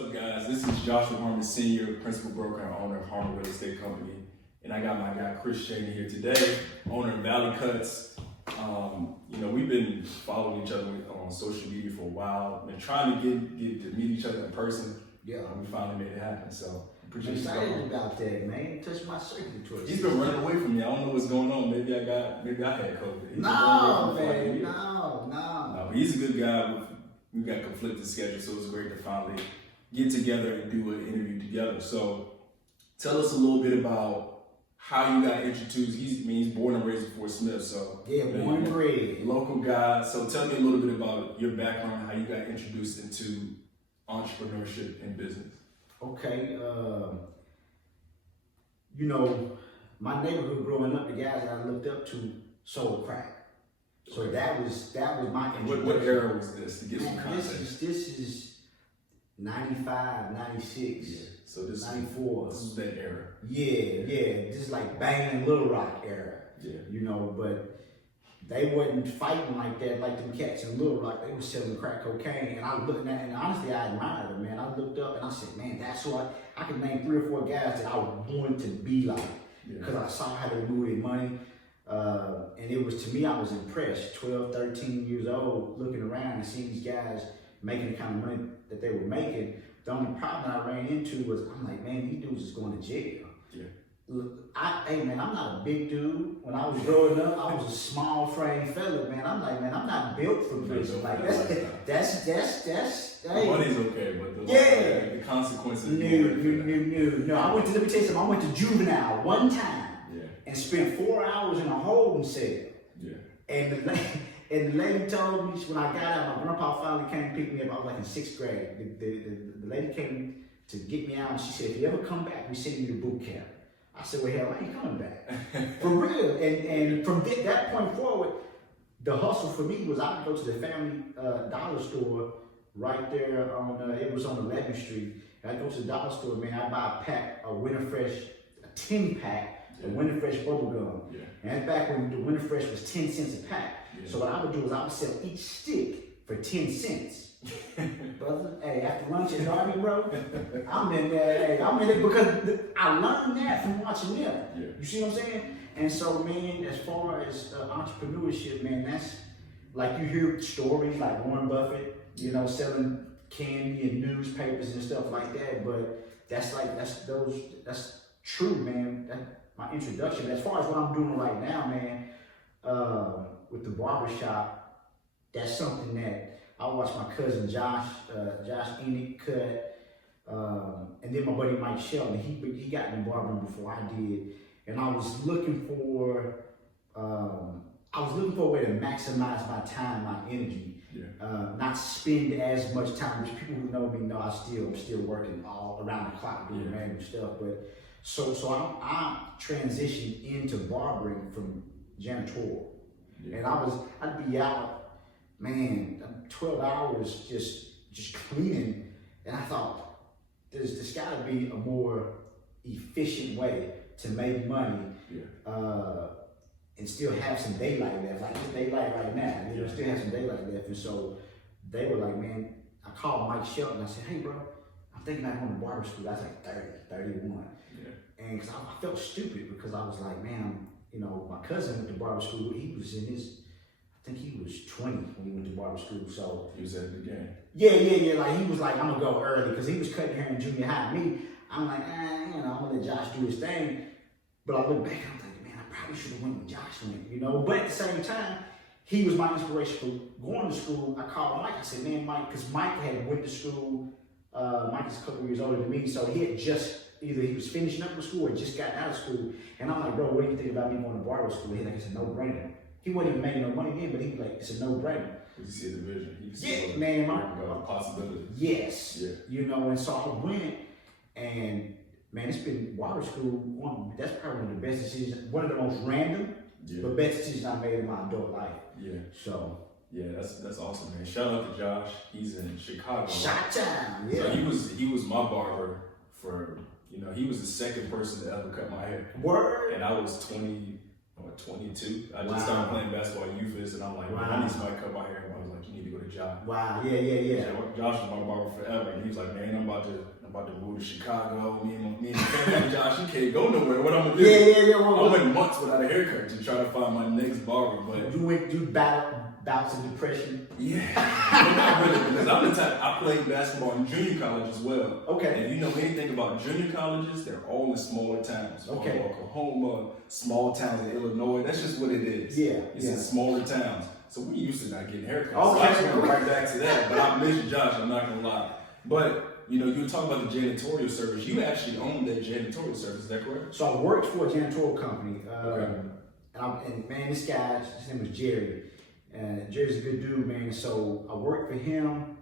What's up, guys? This is Joshua Harmon Sr., principal broker and owner of Harmon Real Estate Company. And I got my guy, Chris Chaney, here today, owner of Valley Cuts. We've been following each other on social media for a while. Been trying to get to meet each other in person. Yeah. We finally made it happen, so appreciate you. Excited about that, man. Touch my circulatory. He's been running away from me. I don't know what's going on. Maybe I had COVID. No, man, no. But he's a good guy. We got conflicted schedules, so it was great to finally get together and do an interview together. So tell us a little bit about how you got introduced. He's born and raised in Fort Smith, so yeah, born and raised. Local guy. So tell me a little bit about your background, how you got introduced into entrepreneurship and business. Okay, my neighborhood growing up, the guys that I looked up to sold crack. So that was my introduction. What era was this, to get some context? This is 95, 96. Yeah. So this 94. This is that era. Yeah. This is like Bang and Little Rock era. Yeah. But they wasn't fighting like that, like them cats in Little Rock. They were selling crack cocaine. And I looked at, and honestly, I admired them, man. I looked up and I said, man, that's what I could name 3 or 4 guys that I wanted to be like. Because I saw how they moved their money. And it was, to me, I was impressed. 12, 13 years old, looking around and seeing these guys making the kind of money that they were making. The only problem I ran into was, I'm like, man, these dudes is going to jail. Yeah. Look, I'm not a big dude. When I was growing up, I was a small frame fella, man. I'm like, man, I'm not built for prison. Like that's hey. Money's okay, but the consequences. No. Let me tell you something. I went to juvenile one time and spent 4 hours in a holding cell. Yeah. And the lady told me when I got out, my grandpa finally came to pick me up. I was like in 6th grade. The lady came to get me out and she said, if you ever come back, we send you to boot camp. I said, well, hell, I ain't coming back. For real. And from that point forward, the hustle for me was I would go to the family dollar store right there on, it was on 11th Street. And I'd go to the dollar store, man, I'd buy a pack of Winter Fresh, a 10-pack of Winter Fresh bubble gum. Yeah. And that's back when the Winter Fresh was 10 cents a pack. Yeah. So what I would do is I would sell each stick for 10 cents. Brother, hey, after lunch at Darby, bro, I'm in there because I learned that from watching them. Yeah. You see what I'm saying? And so, man, as far as entrepreneurship, man, that's like you hear stories like Warren Buffett, selling candy and newspapers and stuff like that. But that's true, man. That's my introduction. As far as what I'm doing right now, man, with the barbershop, that's something that I watched my cousin Josh Enoch cut, and then my buddy Mike Shelton. He got in barbering before I did, and I was looking for a way to maximize my time, my energy, not spend as much time. Which people who know me know I'm still working all around the clock doing random stuff. But so I transitioned into barbering from janitorial, and I'd be out. Man, 12 hours just cleaning, and I thought there's got to be a more efficient way to make money and still have some daylight left. Like it's daylight right now, still have some daylight left. And so they were like, man, I called Mike Shelton. I said, hey, bro, I'm thinking about going to barber school. I was like 30, 31, and because I felt stupid because I was like, man, my cousin went to barber school. He was in his I think he was 20 when he went to barber school, so he was at the beginning. Yeah. Like he was like, I'm gonna go early because he was cutting hair in junior high. Me, I'm like, I'm gonna let Josh do his thing. But I look back and I'm like, man, I probably should have went with Josh went, But at the same time, he was my inspiration for going to school. I called Mike. I said, man, Mike, because Mike had went to school. Mike is a couple years older than me, so he had either he was finishing up with school or just got out of school. And I'm like, bro, what do you think about me going to barber school? He's like, it's a no-brainer. He wasn't even making no money then, but he was like, it's a no-brainer. You see the vision. You see man, my possibility. Yes. Yeah. And so I went, and man, it's been barber school. That's probably one of the best decisions, one of the most random, but best decisions I made in my adult life. Yeah. So. Yeah, that's awesome, man. Shout out to Josh. He's in Chicago. Shot time. Yeah. So he was my barber for he was the second person to ever cut my hair. Word. And I was 20. 22. I just started playing basketball at Youthist, and I'm like, man, I need somebody to cut my hair. I was like, you need to go to Josh. Wow, yeah. Josh was my barber forever, and he was like, man, I'm about to move to Chicago. Me and the family, Josh, you can't go nowhere. What I'm gonna do? Yeah. I went months without a haircut to try to find my next barber, but you bouts of depression. Yeah, but not really, because I'm the type. I played basketball in junior college as well. Okay. And if you know anything about junior colleges, they're all in smaller towns. Okay. Oklahoma, small towns in Illinois. That's just what it is. Yeah. It's in smaller towns. So we used to not getting haircuts. Okay. So I just went right back to that. But I miss Josh. I'm not gonna lie. But you were talking about the janitorial service. You actually owned that janitorial service. Is that correct? So I worked for a janitorial company. Okay. And man, this guy, his name was Jerry. And Jerry's a good dude, man. So I worked for him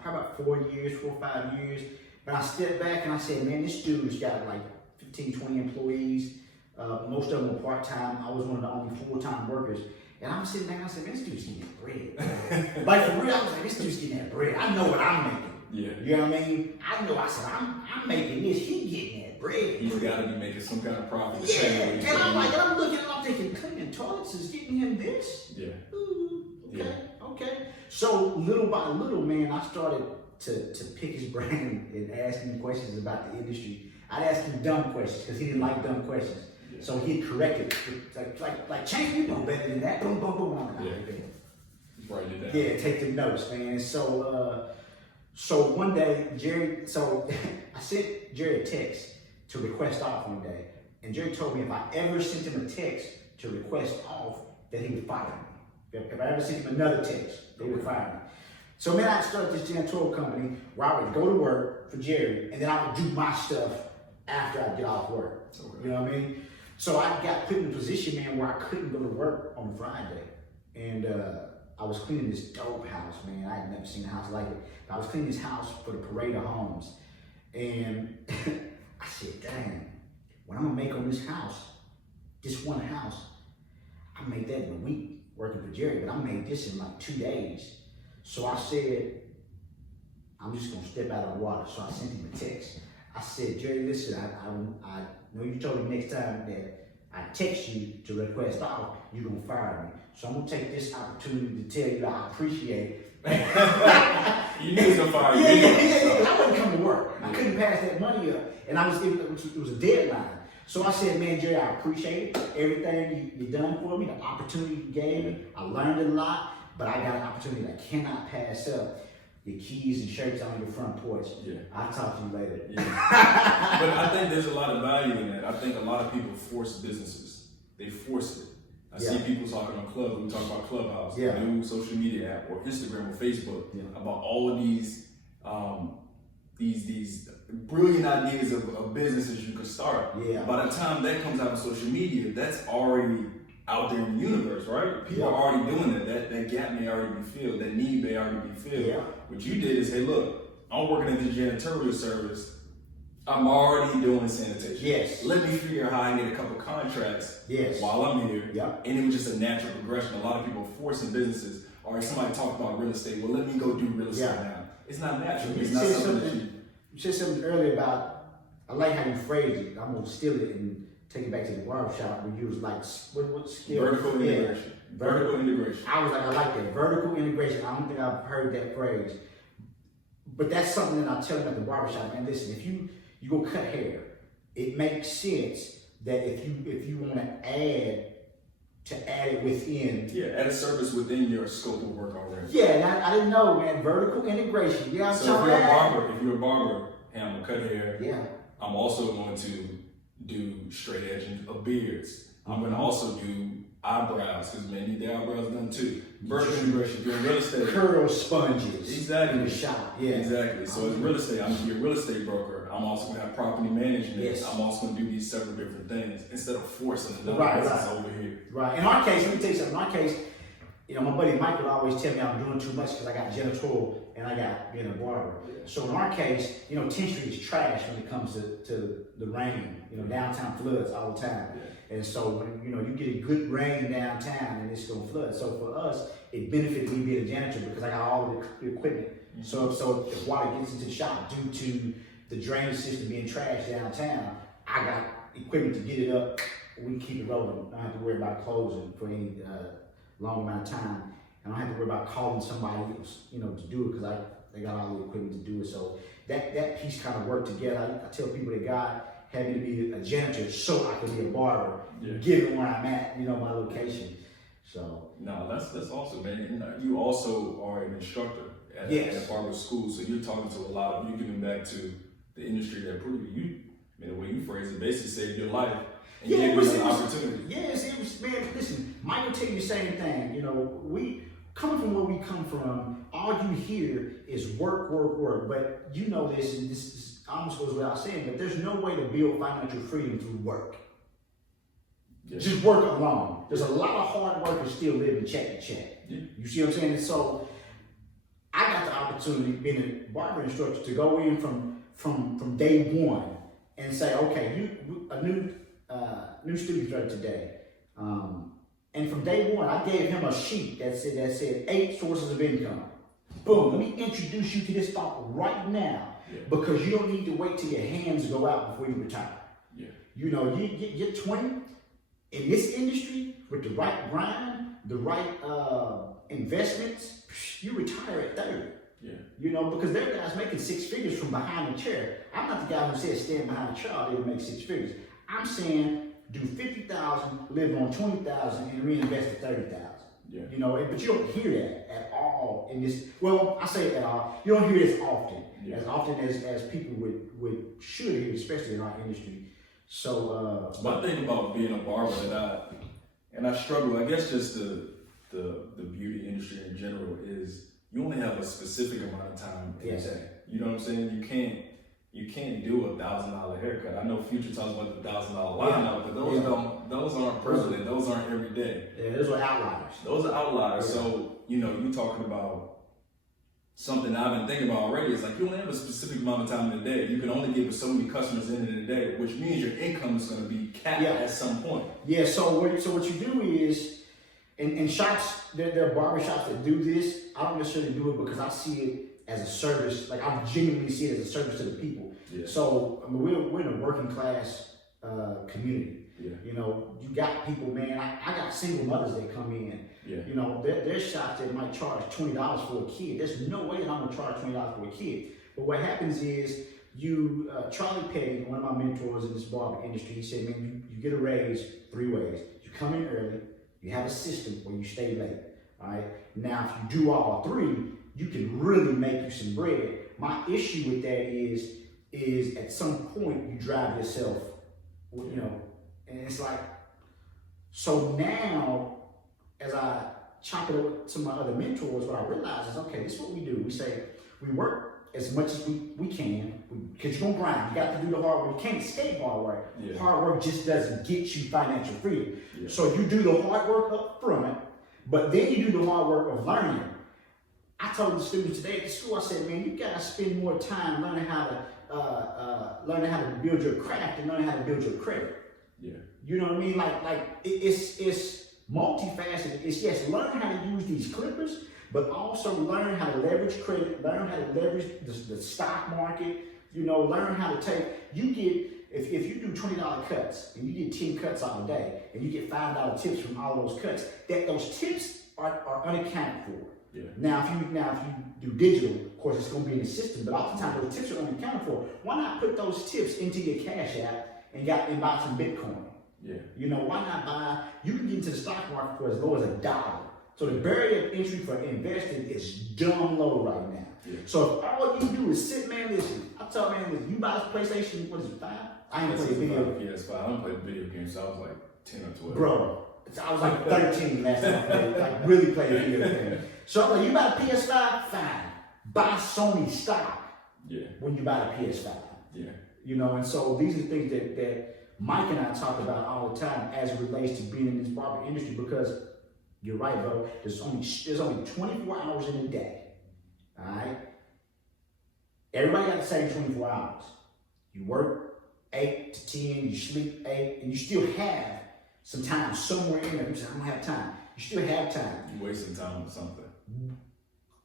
probably about 4 or 5 years. But I stepped back and I said, man, this dude's got like 15, 20 employees. Most of them were part-time. I was one of the only full-time workers. And I'm sitting there and I said, man, this dude's getting that bread. Like for real, I was like, this dude's getting that bread. I know what I'm making. Yeah. You know what I mean? I said, I'm making this. He getting that bread. He's got to be making some kind of profit. Yeah. And I'm looking and I'm thinking, cleaning toilets is getting him this? Yeah. Okay. So little by little, man, I started to pick his brain and ask him questions about the industry. I'd ask him dumb questions because he didn't like dumb questions. Yeah. So he'd correct it. Like Chaney, you know better than that. Boom, boom, boom. Write it down. Yeah, take the notes, man. And so one day, I sent Jerry a text to request off one day. And Jerry told me if I ever sent him a text to request off, that he would fire me. If I ever sent him another text, they would fire me. So man, I started this janitorial company where I would go to work for Jerry, and then I would do my stuff after I get off work. Okay. You know what I mean? So I got put in a position, man, where I couldn't go to work on Friday. And I was cleaning this dope house, man. I had never seen a house like it. But I was cleaning this house for the Parade of Homes. And I said, dang, what I'm gonna make on this house, this one house, I made that in a week working for Jerry, but I made this in like 2 days. So I said, I'm just gonna step out of the water. So I sent him a text. I said, Jerry, listen, I know you told me next time that I text you to request off, you're gonna fire me. So I'm gonna take this opportunity to tell you I appreciate it. You knew to fire you. Yeah. I wasn't coming to work. I couldn't pass that money up. And it was a deadline. So I said, man, Jerry, I appreciate it. Everything you done for me, the opportunity you gave me. I learned a lot, but I got an opportunity that I cannot pass up. Your keys and shirts on your front porch. Yeah. I'll talk to you later. Yeah. But I think there's a lot of value in that. I think a lot of people force businesses. They force it. I see people talking on Club. We talk about Clubhouse, the new social media app, or Instagram or Facebook, about all of these brilliant ideas of businesses you could start. Yeah. By the time that comes out on social media, that's already out there in the universe, right? People are already doing that. That gap may already be filled. That need may already be filled. Yeah. What you did is, hey, look, I'm working at this janitorial service. I'm already doing sanitation. Yes. Let me figure out how I get a couple contracts while I'm here. Yeah. And it was just a natural progression. A lot of people are forcing businesses. All right, somebody talked about real estate. Well, let me go do real estate now. It's not natural. It's not something that you said something earlier about, I like how you phrased it. I'm going to steal it and take it back to the barbershop where you was like, what skill? Vertical integration. Vertical integration. I was like, I like that. Vertical integration. I don't think I've heard that phrase. But that's something that I tell them at the barbershop. Man, listen, if you go cut hair, it makes sense that if you want to add it within. Yeah, add a service within your scope of work already. Yeah, and I didn't know, man. Vertical integration. Yeah, so if you're a barber, and I'm gonna cut hair. Yeah. I'm also going to do straight edging of beards. I'm gonna also do eyebrows, because man, you need the eyebrows done too. Vertical integration. If you're in real estate, curl sponges. Exactly. In the shop. Yeah. Exactly. So as real estate, I'm gonna be a real estate broker. I'm also gonna have property management. Yes. I'm also gonna do these several different things instead of forcing another business over here. Right. In our case, let me tell you something. In our case, my buddy Mike would always tell me I'm doing too much because I got janitorial and I got being a barber. Yeah. So in our case, 10th Street is trash when it comes to the rain. Downtown floods all the time. Yeah. And so when you get a good rain downtown and it's gonna flood. So for us, it benefited me being a janitor because I got all the equipment. Mm-hmm. So if water gets into the shop due to the drainage system being trashed downtown, I got equipment to get it up we keep it rolling. I don't have to worry about closing for any long amount of time. And I don't have to worry about calling somebody else, you know, to do it because they got all the equipment to do it. So that piece kind of worked together. I tell people that God had me to be a janitor so I could be a barber, given where I'm at, you know, my location. So no, that's awesome, man. You also are an instructor at a barber school, so you're talking to a lot of you giving back to the industry that proved you. I mean, the way you phrase it, basically saved your life and gave you an opportunity. Yes, it was, man. Listen, Mike will tell you the same thing. You know, we coming from where we come from, all you hear is work, work, work. But you know this, and this almost goes without saying, but there's no way to build financial freedom through work. Yeah. Just work alone. There's a lot of hard workers still living check to check. Yeah. You see what I'm saying? And so I got the opportunity, being a barber instructor, to go in from day one and say, okay, a new student started today. And from day one, I gave him a sheet that said 8 sources of income. Boom, let me introduce you to this thought right now, because you don't need to wait till your hands go out before you retire. Yeah. You know, you're 20 in this industry with the right grind, the right investments, you retire at 30. Yeah. You know, because there are guys making 6 figures from behind the chair. I'm not the guy who says stand behind the chair all day to make 6 figures. I'm saying do 50,000, live on 20,000, and reinvest at 30,000. Yeah. You know, but you don't hear that at all in this. Well, I say at all. You don't hear it as often as people should hear, especially in our industry. So one thing about being a barber that I struggle, I guess, just the beauty industry in general is you only have a specific amount of time in a day. You know what I'm saying? You can't do a $1,000 haircut. I know Future talks about the $1,000 lineup, but those aren't prevalent. Those aren't every day. Yeah, those are outliers. Those are outliers. Yeah. So, you know, you talking about something I've been thinking about already. It's like you only have a specific amount of time in a day. You can only get with so many customers in the day, which means your income is going to be capped at some point. Yeah. So what you do is, in shops, there are barber shops that do this. I don't necessarily do it because I see it as a service. Like I genuinely see it as a service to the people. Yeah. So I mean, we're in a working class community. Yeah. You know, you got people, man. I got single mothers that come in. Yeah. You know, there's shops that might charge $20 for a kid. There's no way that I'm gonna charge $20 for a kid. But what happens is Charlie Petty, one of my mentors in this barber industry, he said, man, you get a raise 3 ways. You come in early, you have a system, or you stay late. All right. Now, if you do all 3, you can really make you some bread. My issue with that is at some point you drive yourself, you know, and it's like, so now as I chop it up with some of my other mentors, what I realize is, okay, this is what we do. We say, we work as much as we can, because you're gonna grind. You got to do the hard work. You can't escape hard work. Yeah. Hard work just doesn't get you financial freedom. Yeah. So you do the hard work up front, but then you do the hard work of learning. I told the students today at the school, I said, man, you gotta spend more time learning how to build your craft and learning how to build your credit. Yeah. You know what I mean? Like it's multifaceted. It's learn how to use these clippers, but also learn how to leverage credit, learn how to leverage the stock market, you know, learn how to if you do $20 cuts and you get 10 cuts all day and you get $5 tips from all those cuts, those tips are unaccounted for. Yeah. Now, if you do digital, of course, it's going to be in the system, but oftentimes those tips are unaccounted for. Why not put those tips into your Cash App and buy some Bitcoin? Yeah. You know, why not you can get into the stock market for as low as $1. So the barrier of entry for investing is dumb low right now. Yeah. So if all you do is sit, man, listen, I tell man, listen, you buy this PlayStation, what is it, 5? I ain't played video. PS5. I don't play video games, so I was like 10 or 12. Bro, I was like 13 last time I played, like really played a video game. So I'm like, you buy a PS5? Fine. Buy Sony stock when you buy a PS5. Yeah. You know, and so these are things that Mike and I talk about all the time as it relates to being in this barber industry, because you're right, bro. There's only 24 hours in a day. All right? Everybody got the same 24 hours. You work 8 to 10, you sleep 8, and you still have some time somewhere in there. You say, I don't have time. You still have time. You're wasting time with something.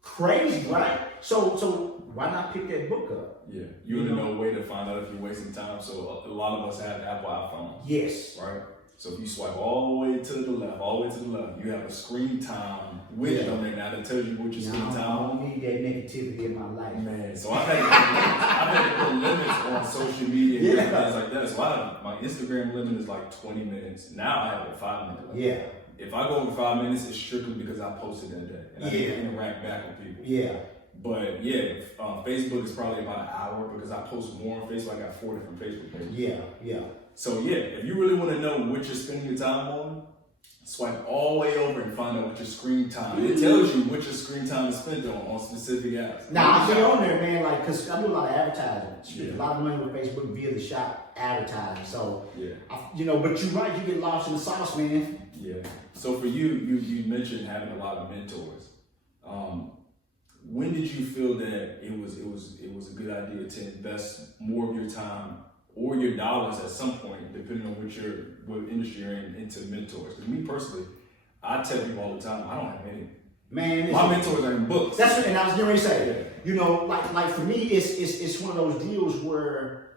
Crazy, right? So why not pick that book up? Yeah. You don't know a way to find out if you're wasting time. So a lot of us have Apple iPhones. Yes. Right? So if you swipe all the way to the left, you have a screen time widget on there now that tells you what your screen time. I don't need that negativity in my life. Man, so I've had to put limits on social media and things like that. So my Instagram limit is like 20 minutes. Now I have a 5-minute limit. Yeah. If I go over 5 minutes, it's strictly because I posted that day. And I can interact back with people. Yeah. But Facebook is probably about an hour because I post more on Facebook. I got 4 different Facebook pages. Yeah. So if you really want to know what you're spending your time on, swipe all the way over and find out what your screen time. It tells you what your screen time is spent on specific apps. Now, I be on there, man, like, because I do a lot of advertising. Spend a lot of money with Facebook via the shop advertising. So, but you're right, you get lost in the sauce, man. Yeah. So for you mentioned having a lot of mentors. When did you feel that it was a good idea to invest more of your time or your dollars at some point, depending on what industry you're in, into mentors? Because me personally, I tell people all the time, I don't have any. Man, my mentors are in books. That's what, and I was getting ready to say. Yeah. Like for me, it's one of those deals where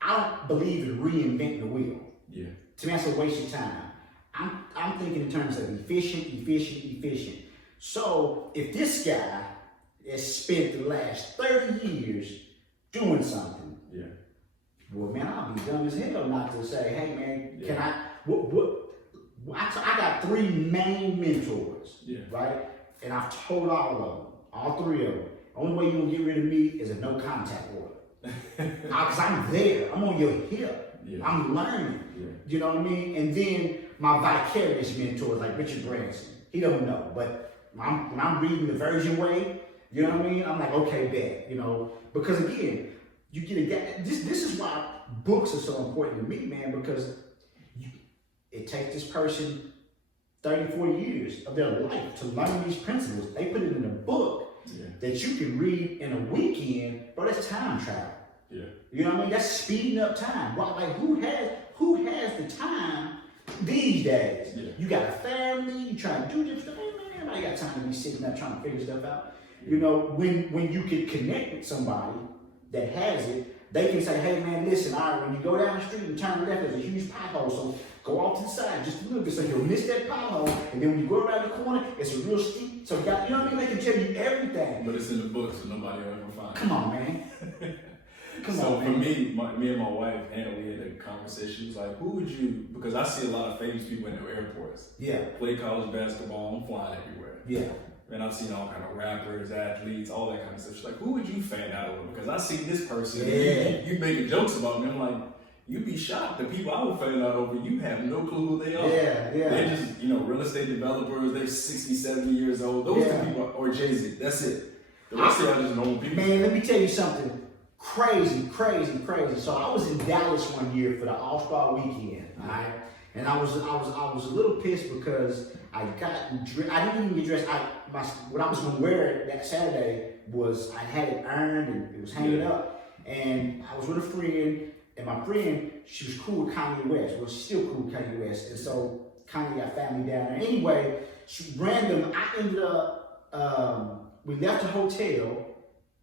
I don't believe in reinventing the wheel. Yeah. To me, that's a waste of time. I'm thinking in terms of efficient. So if this guy has spent the last 30 years doing something, well, man, I'll be dumb as hell not to say, hey, man, can I? I got 3 main mentors, right? And I've told all 3 of them. Only way you're gonna get rid of me is a no contact order. Because I'm there. I'm on your hip. Yeah. I'm learning. Yeah. You know what I mean? And then my vicarious mentors, like Richard Branson, he don't know, but when I'm reading the Virgin Way, you know what I mean? I'm like, okay, bet, because again, you get a guy. This is why books are so important to me, man, because it takes this person 30, 40 years of their life to learn these principles. They put it in a book that you can read in a weekend, bro. That's time travel. Yeah. You know what I mean? That's speeding up time. Like who has the time these days? Yeah. You got a family, you trying to do this stuff. Man, I got time to be sitting there trying to figure stuff out. Yeah. When you can connect with somebody that has it, they can say, hey man, listen, all right, when you go down the street and turn left, there's a huge pothole, so go off to the side just a little bit so you'll miss that pothole, and then when you go around the corner, it's a real steep, so you know what I mean? They can tell you everything. But it's in the book, so nobody will ever find it. Come on, man. So for me and my wife, Hannah, we had a conversation. She was like, who would you, because I see a lot of famous people in the airports. Yeah. Play college basketball, I'm flying everywhere. Yeah. And I've seen all kind of rappers, athletes, all that kind of stuff. She's like, who would you fan out of? Because I see this person, you making jokes about me. I'm like, you'd be shocked. The people I would fan out over, you have no clue who they are. Yeah. They're just, real estate developers. They're 60, 70 years old. Those are the people, or Jay-Z. That's it. The rest of them are just normal people. Man, let me tell you something. Crazy. So I was in Dallas one year for the All-Star weekend, all right? And I was a little pissed because I didn't even get dressed. What I was gonna wear that Saturday was, I had it earned and it was hanging up. And I was with a friend, and my friend, she was cool with Kanye West. Well, she's still cool with Kanye West. And so Kanye got family down there. Anyway, I ended up, we left the hotel,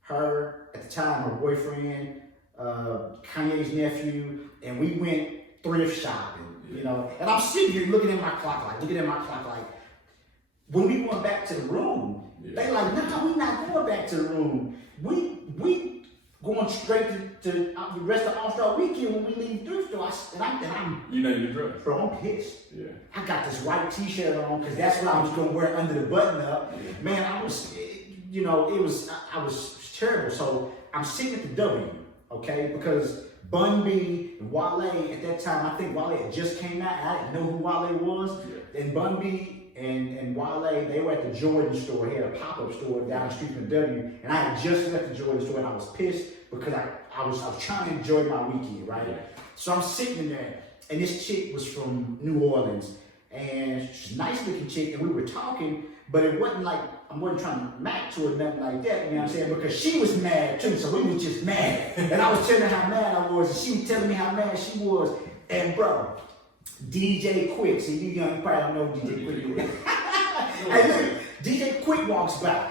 her, at the time, her boyfriend, Kanye's nephew, and we went thrift shopping, And I'm sitting here looking at my clock like, when we went back to the room, they like, no, we're not going back to the room. We going straight to the rest of All-Star weekend when we leave thrift store. I'm you dress. Bro, I'm pissed. Yeah. I got this white t-shirt on because that's what I was going to wear under the button up. Yeah. Man, I was terrible. So I'm sitting at the W, okay? Because Bun B and Wale, at that time, I think Wale had just came out. I didn't know who Wale was. Yeah. And Bun B and Wale, they were at the Jordan store. He had a pop-up store down the street from the W. And I had just left the Jordan store and I was pissed because I was trying to enjoy my weekend, right? Yeah. So I'm sitting there, and this chick was from New Orleans. And she's a nice looking chick, and we were talking, but it wasn't like, I wasn't trying to match to her or nothing like that, you know what I'm saying? Because she was mad too, so we was just mad. And I was telling her how mad I was, and she was telling me how mad she was. And bro, DJ Quick, see, you probably don't know who DJ Quick is. Hey, look, DJ Quick walks by.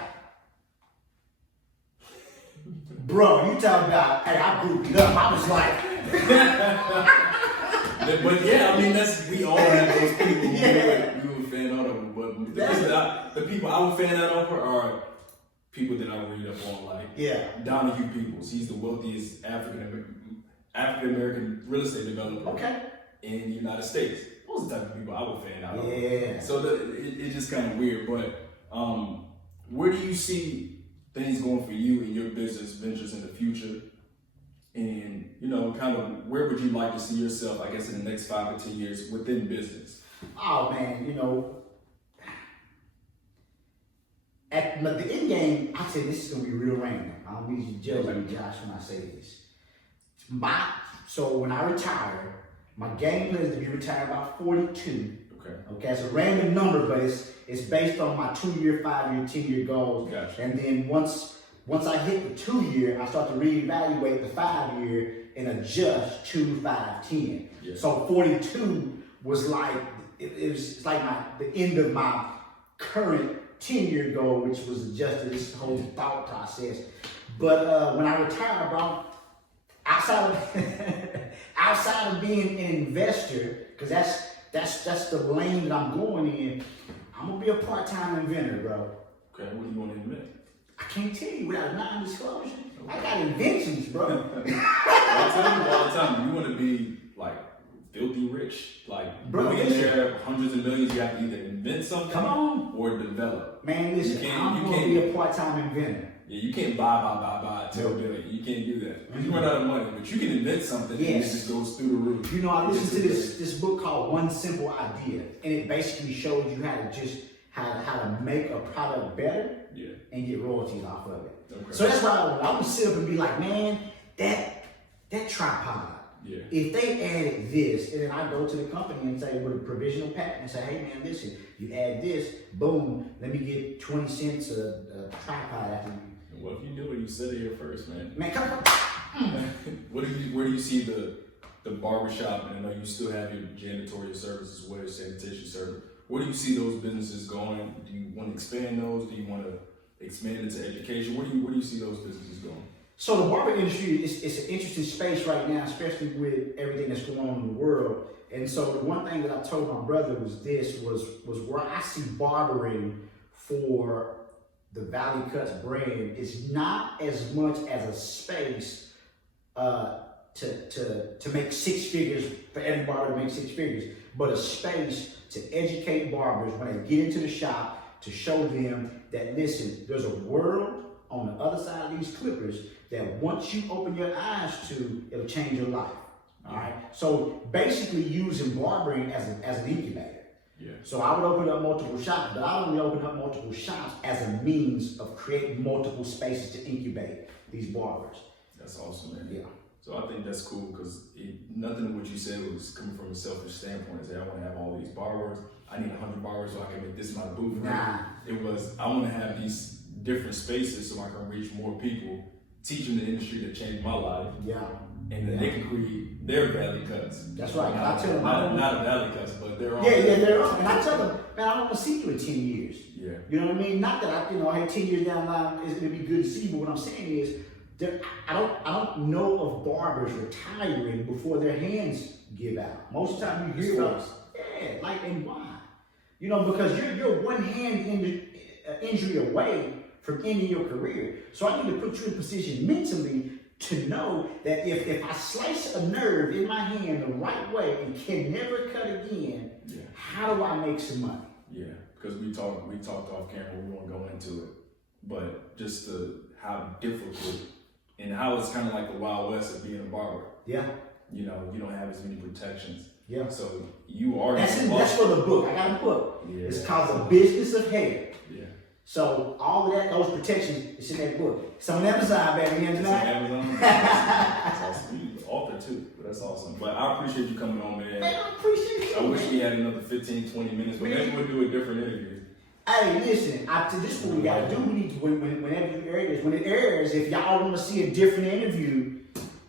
Bro, you talking about, hey, I grouped it up. I was like, But yeah, I mean, we all have those people we would fan out of. But the people I would fan out of are people that I read up on, like Donahue Peoples. He's the wealthiest African American real estate developer in the United States. Those are the type of people I would fan out of. Yeah. So it's just kind of weird. But where do you see things going for you and your business ventures in the future? And, kind of where would you like to see yourself, I guess, in the next 5 to 10 years within business? Oh, man, at the end game, I said this is going to be real random. I don't need you to judge me, Josh, when I say this. So when I retire, my game plan is to be retired by 42. Okay, it's a random number, but it's based on my 2-year, 5-year, 10-year goals. Gotcha. And then once I hit the 2-year, I start to reevaluate the 5-year and adjust 2, 5, 10. Yeah. So 42 was like it's like the end of my current 10-year goal, which was adjusted this whole thought process. But when I retire, bro, outside of being an investor, because that's the lane that I'm going in, I'm gonna be a part-time inventor, bro. Okay, what do you want to invent? I can't tell you without non-disclosure. I got inventions, bro. I tell you all the time, you want to be like filthy rich, like millionaire, hundreds of millions. You have to either invent something or develop. Man, listen, I'm gonna be a part-time inventor. Yeah, you can't buy till a billion. You can't do that. You run out of money, but you can invent something and it just goes through the roof. I listened to this book called One Simple Idea, and it basically shows you how to make a product better and get royalties off of it. Okay. So that's why I would sit up and be like, man, that tripod. Yeah. If they added this, and then I go to the company and say with a provisional patent and say, hey man, listen, you add this, boom, let me get 20 cents a tripod after you. What if you do it? You said it here first, man. Man, come on. Where do you see the barbershop? And I know you still have your janitorial services, water sanitation service. Where do you see those businesses going? Do you want to expand those? Do you want to expand into education? Where do you see those businesses going? So the barber industry is an interesting space right now, especially with everything that's going on in the world. And so the one thing that I told my brother was where I see barbering for the Valley Cuts brand is not as much as a space to make 6 figures for every barber to make 6 figures, but a space to educate barbers when they get into the shop to show them that, listen, there's a world on the other side of these clippers that once you open your eyes to, it'll change your life. All right. So basically using barbering as an incubator. Yeah. So I would open up multiple shops, but I only open up multiple shops as a means of creating multiple spaces to incubate these barbers. That's awesome, man. Yeah. So I think that's cool because nothing of what you said was coming from a selfish standpoint. Is that I want to have all these barbers. I need 100 barbers so I can make this my booth. Nah. It was I want to have these different spaces so I can reach more people, teach them the industry that changed my life. Yeah. And then they can create their Valley Cuts. That's right. I tell them not a Valley Cuts, but they're all. Yeah, they're all. And I tell them, man, I don't want to see you in 10 years. Yeah. You know what I mean? Not that hey, 10 years down the line it's gonna be good to see you, but what I'm saying is I don't know of barbers retiring before their hands give out. Most of the time you hear about, and why? Because you're one hand injury away from ending your career. So I need to put you in position mentally to know that if I slice a nerve in my hand the right way and can never cut again, how do I make some money? Yeah, because we talked off camera, we won't go into it, but just how difficult and how it's kind of like the Wild West of being a barber. Yeah. You don't have as many protections. Yeah. So you are. That's for the book. I got a book. Yeah. It's called The Business of Hair. Yeah. So all of those protections is in that book. It's on Amazon, baby. It's on Amazon. That's awesome. You're the author too, but that's awesome. But I appreciate you coming on, man. Man, I appreciate you. I wish we had another 15, 20 minutes, but maybe we'll do a different interview. Hey, listen, this is what we gotta do. We need to, whenever you air this, when it airs, if y'all want to see a different interview,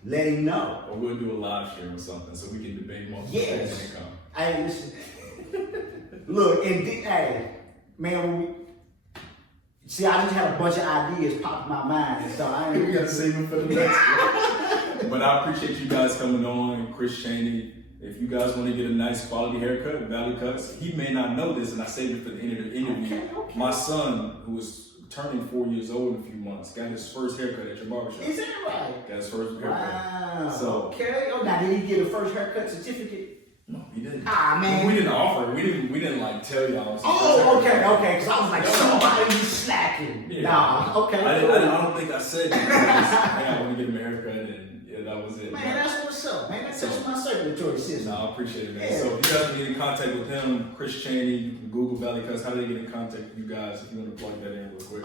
let him know. Or we'll do a live stream or something so we can debate more. Yes. Hey, listen. Look, hey, man, see, I just had a bunch of ideas pop in my mind, so I ain't. We gotta save them for the next one. But I appreciate you guys coming on, Chris Chaney. If you guys want to get a nice quality haircut, Valley Cuts. He may not know this, and I saved it for the end of the interview. Okay. My son, who was turning 4 years old in a few months, got his first haircut at your barbershop. Is that right? Got his first haircut. Wow. So, okay. Oh, now did he get a first haircut certificate? no, he didn't. Ah, man. We didn't offer it. We didn't like tell y'all. Oh, okay. Because I was like, somebody's slacking. Yeah. Nah, okay. I don't think I said that. Hey, I want to get him a haircut, and yeah, that was it. Man, that's what's up, man. That's my circulatory system. No, I appreciate it, man. Yeah. So if you guys get in contact with him, Chris Chaney, you can Google Valley Cuts. How do they get in contact with you guys if you want to plug that in real quick?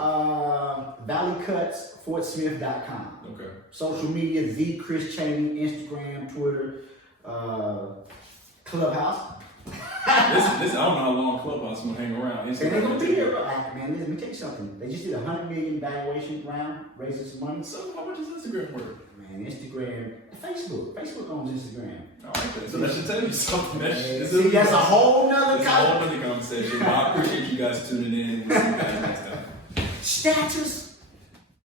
ValleyCutsFortSmith.com. Okay. Social media, the Chris Chaney, Instagram, Twitter, Clubhouse. This, I don't know how long Clubhouse is going to hang around. And they're going to be here. Man, let me tell you something. They just did a $100 million valuation round, raising some money. So how much is Instagram worth? Man, Instagram, Facebook owns Instagram. All right, so that should tell you something. That's a whole nother conversation. I appreciate you guys tuning in. We'll see you guys next time. Status